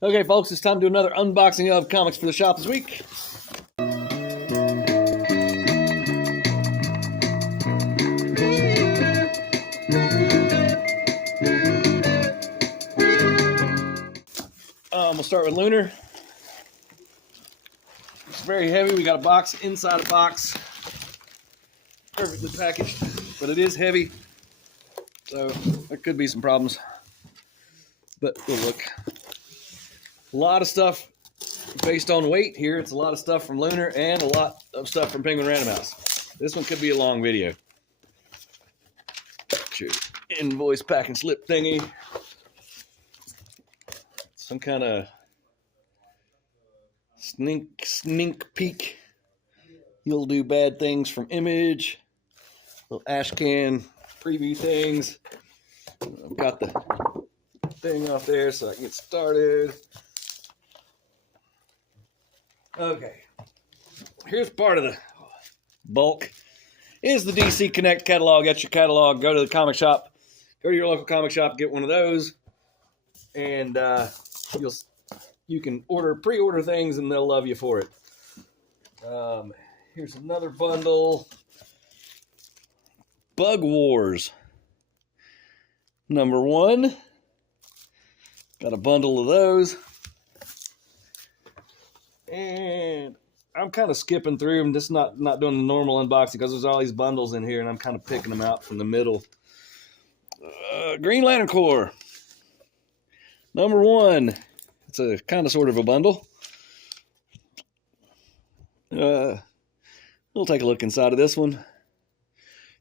Okay, folks, it's time to do another unboxing of comics for the shop this week. We'll start with Lunar. It's very heavy. We got a box inside a box. Perfectly packaged, but it is heavy. So there could be some problems. But we'll look. A lot of stuff based on weight here. It's a lot of stuff from Lunar and a lot of stuff from Penguin Random House. This one could be a long video. Your invoice pack and slip thingy. Some kind of sneak peek. You'll do bad things from Image. Little ash can preview things. I've got the thing off there so I can get started. Okay. Here's part of the bulk. Is the DC Connect catalog. That's your catalog. Go to the comic shop. Go to your local comic shop. Get one of those. And you can pre-order things and they'll love you for it. Here's another bundle. Bug Wars #1. Got a bundle of those. And I'm kind of skipping through them, just not doing the normal unboxing because there's all these bundles in here and I'm kind of picking them out from the middle. Green Lantern Corps #1. It's a kind of sort of a bundle. We'll take a look inside of this one.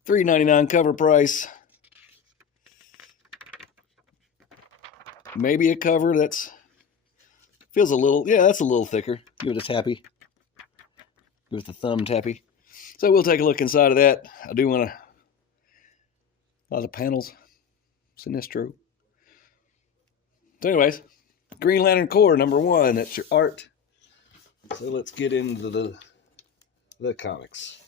$3.99 cover price. Maybe a cover that's feels a little, yeah, that's a little thicker. Give it a tappy. Give it the thumb tappy. So we'll take a look inside of that. I do want a lot of panels. Sinistro. So anyways, Green Lantern Corps #1. That's your art. So let's get into the comics.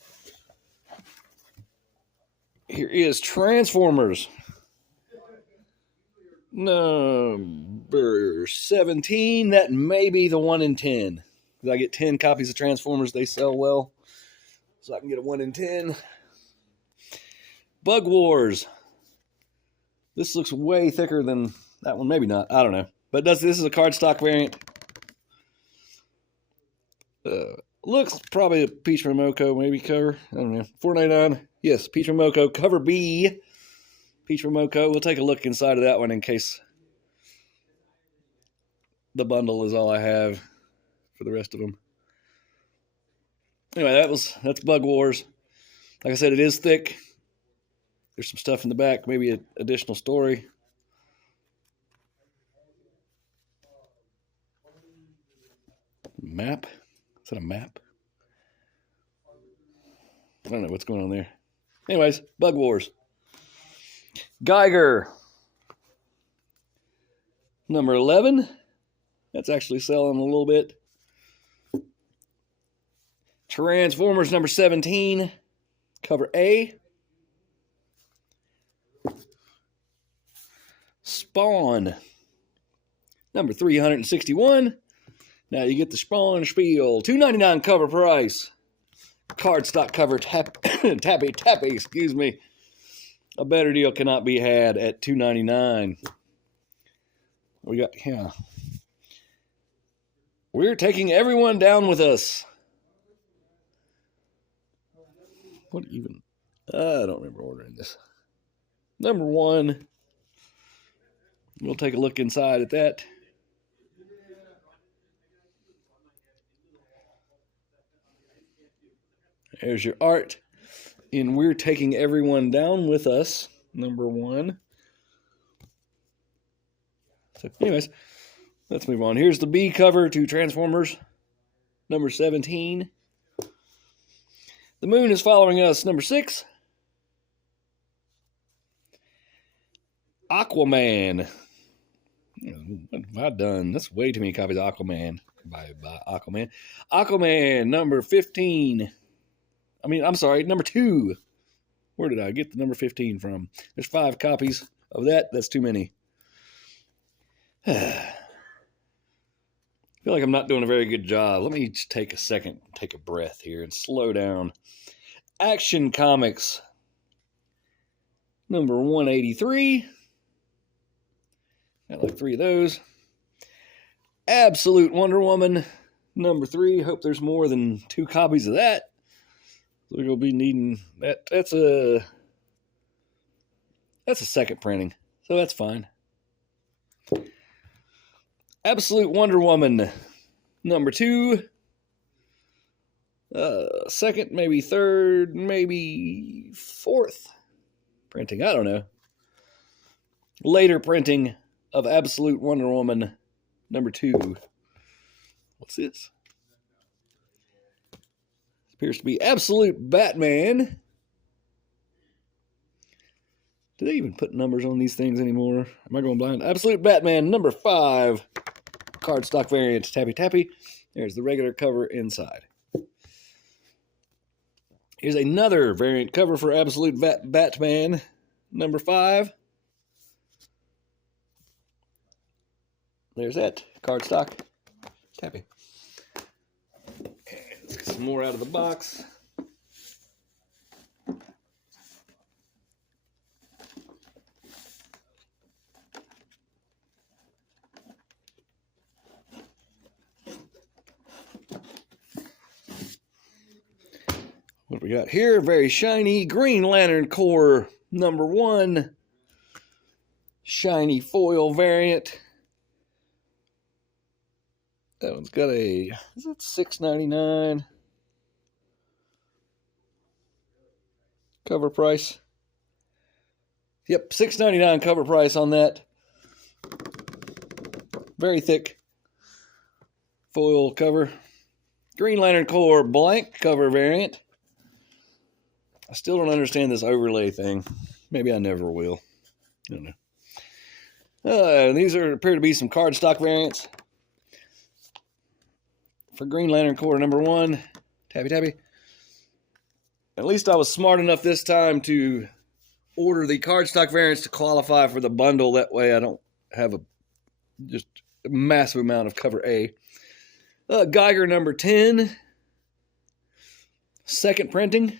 Here is Transformers number 17. That may be the 1 in 10. I get 10 copies of Transformers. They sell well. So I can get a 1 in 10. Bug Wars. This looks way thicker than that one. Maybe not. I don't know. But this is a cardstock variant. Looks probably a Peach Momoko maybe cover. I don't know. $4.99. Yes, Peach Momoko cover B. Peach Momoko. We'll take a look inside of that one in case the bundle is all I have for the rest of them. Anyway, that's Bug Wars. Like I said, it is thick. There's some stuff in the back, maybe an additional story. Map? Is that a map? I don't know what's going on there. Anyways, Bug Wars. Geiger #11. That's actually selling a little bit. Transformers #17. Cover A. Spawn #361. Now you get the Spawn spiel. $2.99 cover price. Cardstock cover tappy, excuse me. A better deal cannot be had at $2.99. We got, yeah. We're taking everyone down with us. What even? I don't remember ordering this. #1. We'll take a look inside at that. There's your art. And we're taking everyone down with us. #1. So anyways, let's move on. Here's the B cover to Transformers #17. The Moon is Following Us #6. Aquaman. What have I done? That's way too many copies of Aquaman. By Aquaman. Aquaman #15. I'm sorry, #2. Where did I get the number 15 from? There's 5 copies of that. That's too many. I feel like I'm not doing a very good job. Let me just take a second, take a breath here and slow down. Action Comics, number 183. Got like 3 of those. Absolute Wonder Woman, number 3. Hope there's more than 2 copies of that. We're going to be needing that. That's a second printing, so that's fine. Absolute Wonder Woman, number 2. Second, maybe third, maybe fourth printing. I don't know. Later printing of Absolute Wonder Woman, number 2. What's this? Appears to be Absolute Batman. Do they even put numbers on these things anymore? Am I going blind? Absolute Batman, number 5. Cardstock variant, tappy tappy. There's the regular cover inside. Here's another variant cover for Absolute Batman, number 5. There's that, cardstock, tappy. And let's get some more out of the box. What we got here? Very shiny Green Lantern Corps, number 1. Shiny foil variant. That one's got a, is it $6.99 cover price? Yep, $6.99 cover price on that. Very thick foil cover. Green Lantern Corps blank cover variant. I still don't understand this overlay thing. Maybe I never will. I don't know. These appear to be some cardstock variants for Green Lantern Corps number 1. Tappy tappy. At least I was smart enough this time to order the cardstock variants to qualify for the bundle. That way I don't have just a massive amount of cover A. Geiger number 10. Second printing.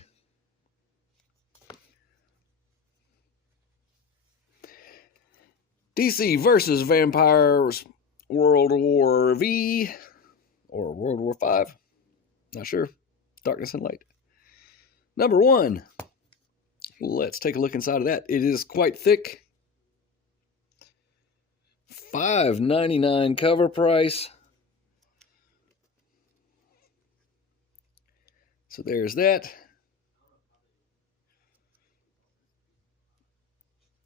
DC versus Vampires World War V or World War 5. Not sure. Darkness and Light. Number 1. Let's take a look inside of that. It is quite thick. $5.99 cover price. So there's that.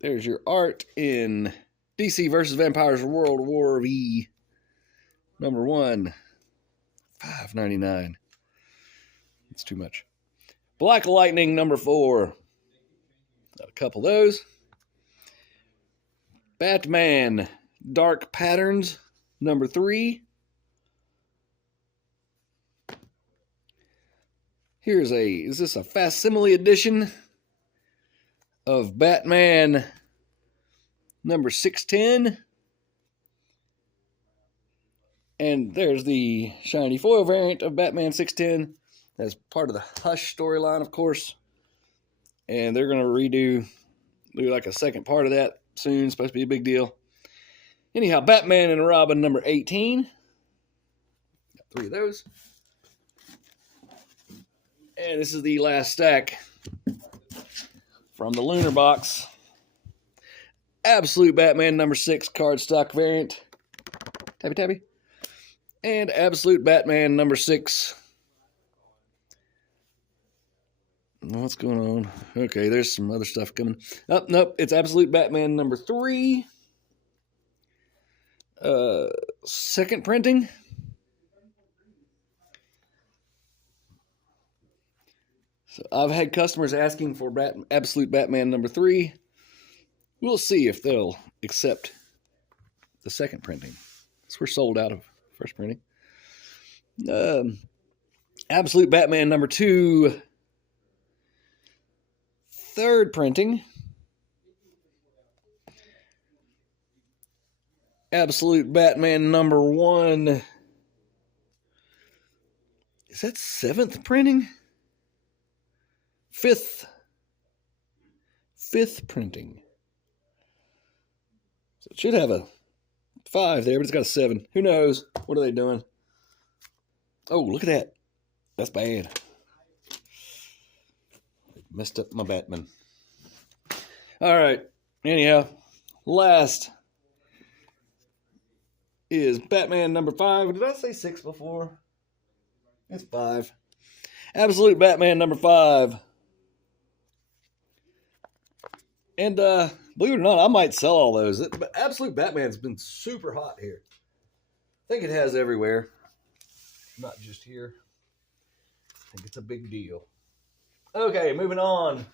There's your art in DC versus Vampires World War V. Number 1. $5.99. It's too much. Black Lightning number 4. Got a couple of those. Batman Dark Patterns number 3. Here's is this a facsimile edition of Batman number 610? And there's the shiny foil variant of Batman 610 as part of the Hush storyline, of course. And they're going to do like a second part of that soon. It's supposed to be a big deal. Anyhow, Batman and Robin number 18. Got 3 of those. And this is the last stack from the Lunar box. Absolute Batman number 6 cardstock variant. Tappy tappy. And Absolute Batman number 6. What's going on? Okay, there's some other stuff coming. Oh, nope, it's Absolute Batman number 3. Second printing. So I've had customers asking for Absolute Batman number 3. We'll see if they'll accept the second printing. So we're sold out of first printing. Absolute Batman number 2. Third printing. Absolute Batman number 1. Is that 7th printing? 5th printing. So it should have a 5 there, but it's got a 7. Who knows? What are they doing? Oh, look at that. That's bad. Messed up my Batman. All right. Anyhow, last is Batman number 5. Did I say 6 before? It's 5. Absolute Batman number 5. And believe it or not, I might sell all those. But Absolute Batman's been super hot here. I think it has everywhere. Not just here. I think it's a big deal. Okay, moving on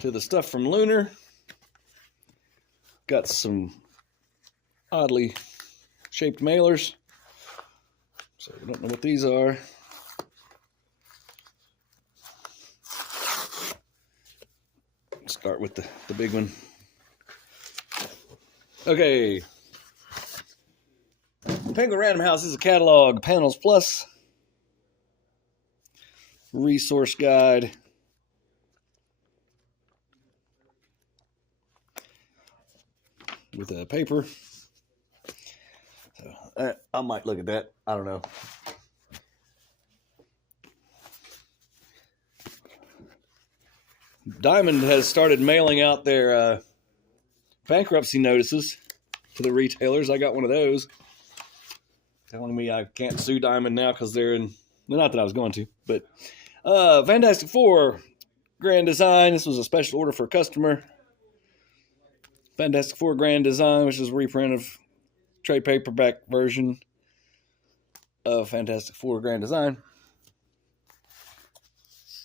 to the stuff from Lunar. Got some oddly shaped mailers. So I don't know what these are. Start with the big one. Okay. Penguin Random House is a catalog, panels plus, resource guide, with a paper. So I might look at that. I don't know. Diamond has started mailing out their bankruptcy notices to the retailers. I got one of those telling me I can't sue Diamond now because they're in. Well, not that I was going to, but Fantastic Four Grand Design. This was a special order for a customer. Fantastic Four Grand Design, which is a reprint of trade paperback version of Fantastic Four Grand Design.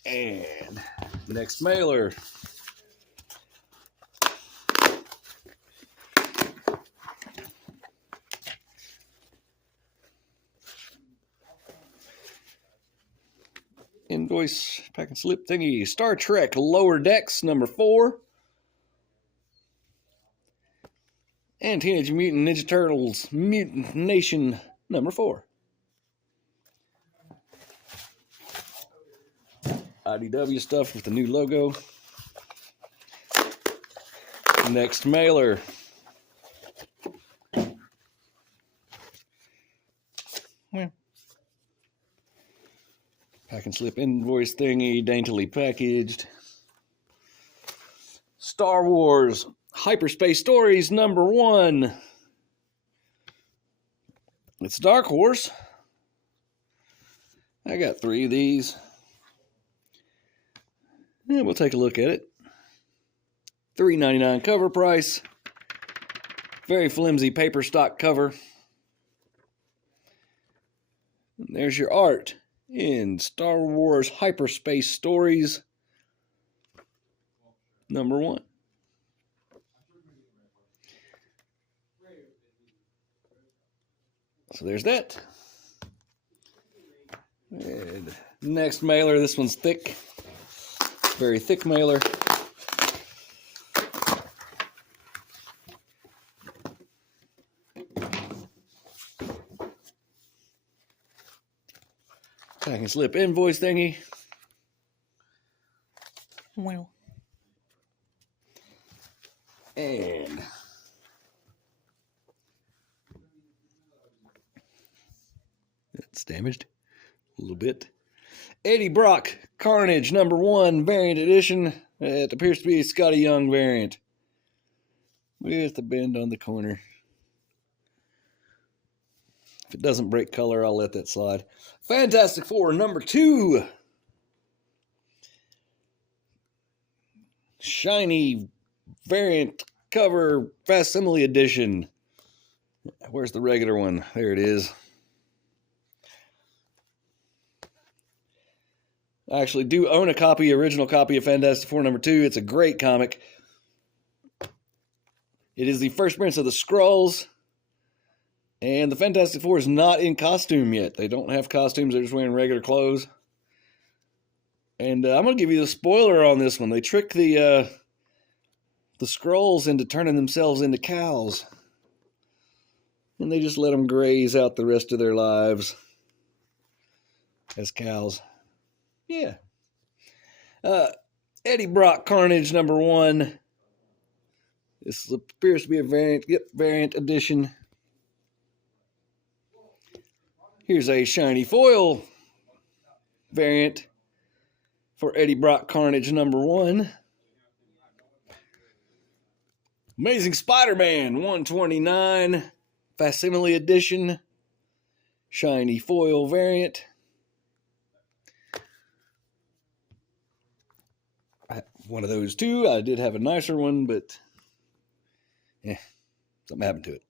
And next mailer. Invoice, pack and slip thingy. Star Trek Lower Decks number 4. And Teenage Mutant Ninja Turtles Mutant Nation number 4. IDW stuff with the new logo. Next mailer. Well, pack and slip invoice thingy, daintily packaged. Star Wars Hyperspace Stories number 1. It's Dark Horse. I got 3 of these. And we'll take a look at it. $3.99 cover price. Very flimsy paper stock cover. And there's your art in Star Wars Hyperspace Stories number 1. So there's that. And next mailer, this one's thick. Very thick mailer. Pack and slip invoice thingy. Well. And it's damaged a little bit. Eddie Brock Carnage number 1 variant edition. It appears to be a Scotty Young variant with the bend on the corner. If it doesn't break color, I'll let that slide. Fantastic Four number 2. Shiny variant cover facsimile edition. Where's the regular one? There it is. I actually do own a original copy of Fantastic Four number 2. It's a great comic. It is the first appearance of the Skrulls. And the Fantastic Four is not in costume yet. They don't have costumes. They're just wearing regular clothes. And I'm going to give you the spoiler on this one. They trick the Skrulls into turning themselves into cows. And they just let them graze out the rest of their lives. as cows. Yeah. Eddie Brock Carnage #1. This appears to be a variant. Yep, variant edition. Here's a shiny foil variant for Eddie Brock Carnage #1. Amazing Spider-Man 129 facsimile edition. Shiny foil variant. I have one of those too. I did have a nicer one, but something happened to it.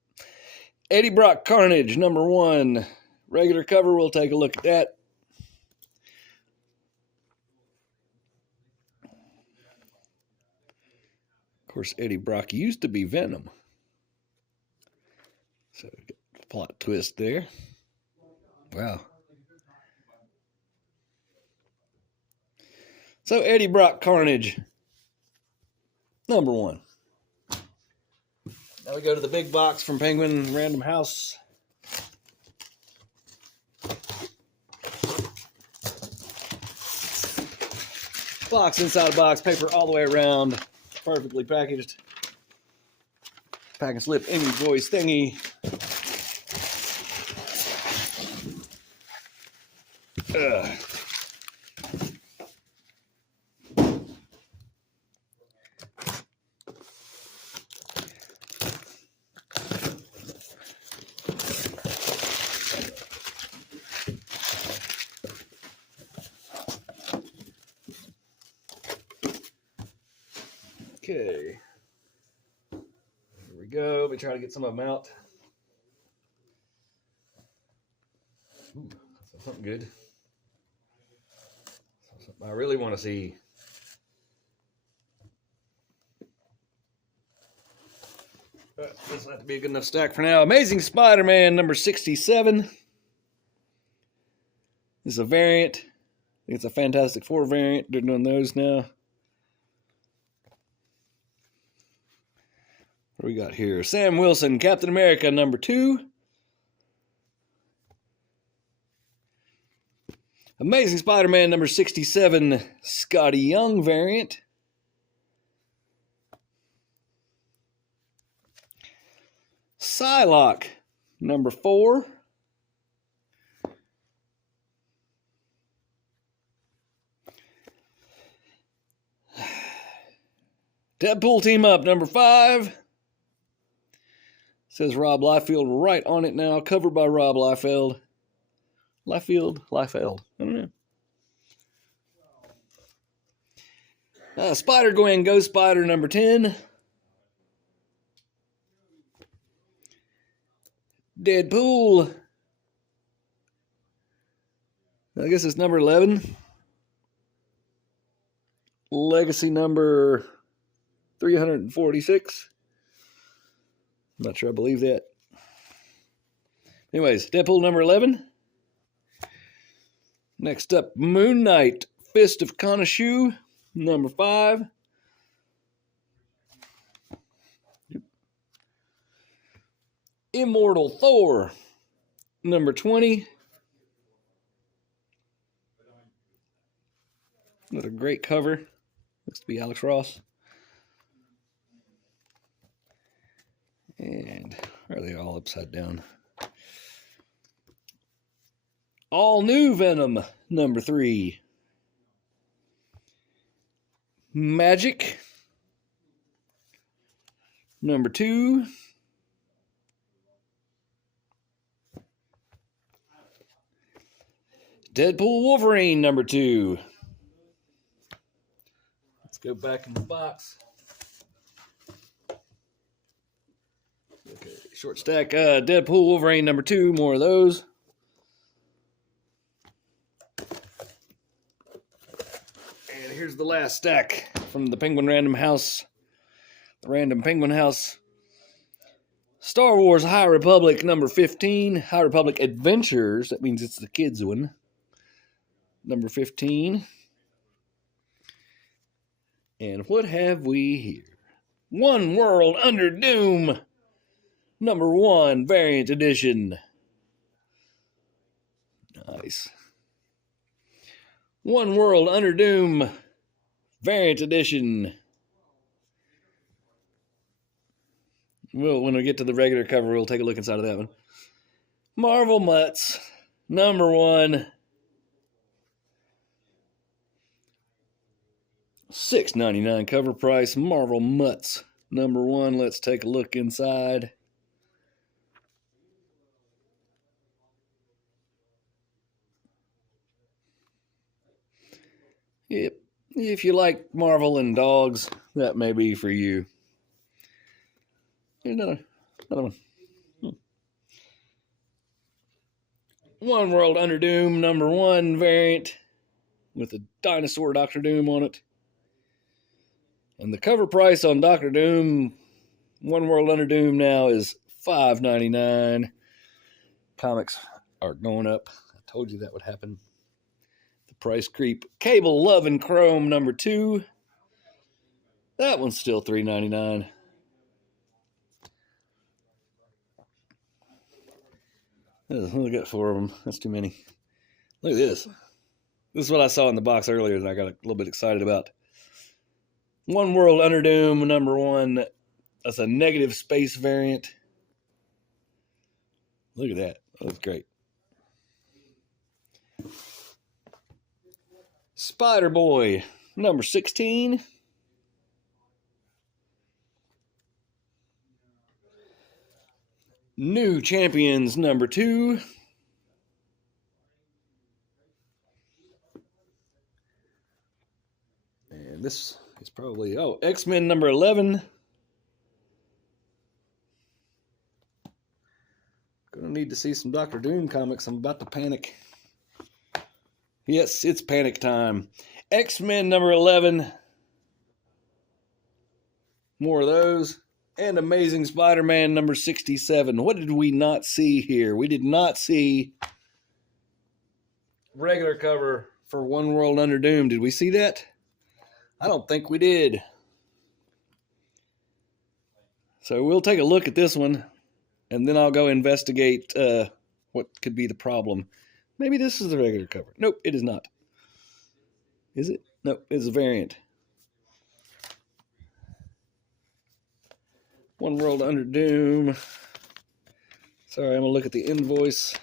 Eddie Brock Carnage #1. Regular cover, we'll take a look at that. Of course, Eddie Brock used to be Venom. So, plot twist there. Wow. So, Eddie Brock Carnage #1. Now we go to the big box from Penguin Random House. Box inside a box, paper all the way around, perfectly packaged. Pack and slip invoice thingy. Okay, here we go. Let me try to get some of them out. Ooh, something good. Something I really want to see. This will have to be a good enough stack for now. Amazing Spider-Man #67. This is a variant. I think it's a Fantastic Four variant. They're doing those now. What do we got here? Sam Wilson, Captain America #2. Amazing Spider-Man #67, Scotty Young variant. Psylocke #4. Deadpool Team Up #5. Says Rob Liefeld right on it now. Covered by Rob Liefeld. Liefeld. I don't know. Spider-Gwen Ghost Spider #10. Deadpool. I guess it's #11. Legacy number 346. I'm not sure I believe that. Anyways, Deadpool #11. Next up, Moon Knight, Fist of Khonshu, #5. Immortal Thor, #20. Another great cover. Looks to be Alex Ross. And are they all upside down? All New Venom #3. Magic #2. Deadpool Wolverine #2. Let's go back in the box. Okay, short stack. Deadpool Wolverine #2. More of those. And here's the last stack from the Penguin Random House. The Random Penguin House. Star Wars High Republic #15. High Republic Adventures. That means it's the kids' one. #15. And what have we here? One World Under Doom #1 variant edition. Nice. One World Under Doom Variant Edition. When we get to the regular cover, we'll take a look inside of that one. Marvel Mutts, #1. $6.99 cover price. Marvel Mutts, #1. Let's take a look inside. Yep. If you like Marvel and dogs, that may be for you. Here's another one. One World Under Doom #1 variant with a dinosaur Doctor Doom on it. And the cover price on Doctor Doom, One World Under Doom now is $5.99. Comics are going up. I told you that would happen. The price creep. Cable Love and Chrome #2. That one's still $3.99. I got 4 of them. That's too many. Look at this. This is what I saw in the box earlier that I got a little bit excited about. One World Under Doom #1. That's a negative space variant. Look at that. That's great. Spider-Boy #16. New Champions #2. And this is probably, X-Men #11. Gonna need to see some Doctor Doom comics. I'm about to panic. Yes, it's panic time. X-Men #11. More of those. And Amazing Spider-Man #67. What did we not see here? We did not see regular cover for One World Under Doom. Did we see that? I don't think we did. So we'll take a look at this one, and then I'll go investigate what could be the problem. Maybe this is the regular cover. Nope, it is not. Is it? Nope, it's a variant. One World Under Doom. Sorry, I'm going to look at the invoice.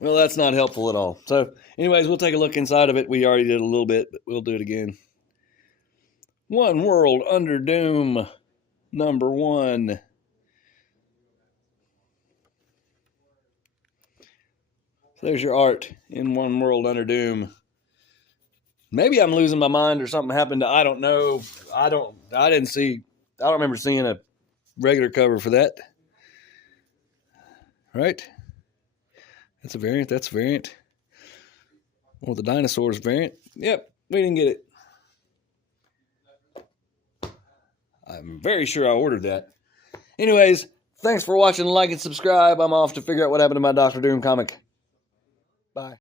Well, that's not helpful at all. So, anyways, we'll take a look inside of it. We already did a little bit, but we'll do it again. One World Under Doom #1. There's your art in One World Under Doom. Maybe I'm losing my mind or something happened. I don't know. I don't remember seeing a regular cover for that. Right? That's a variant. That's a variant. Or the dinosaurs variant. Yep, we didn't get it. I'm very sure I ordered that. Anyways, thanks for watching. Like and subscribe. I'm off to figure out what happened to my Doctor Doom comic. Bye.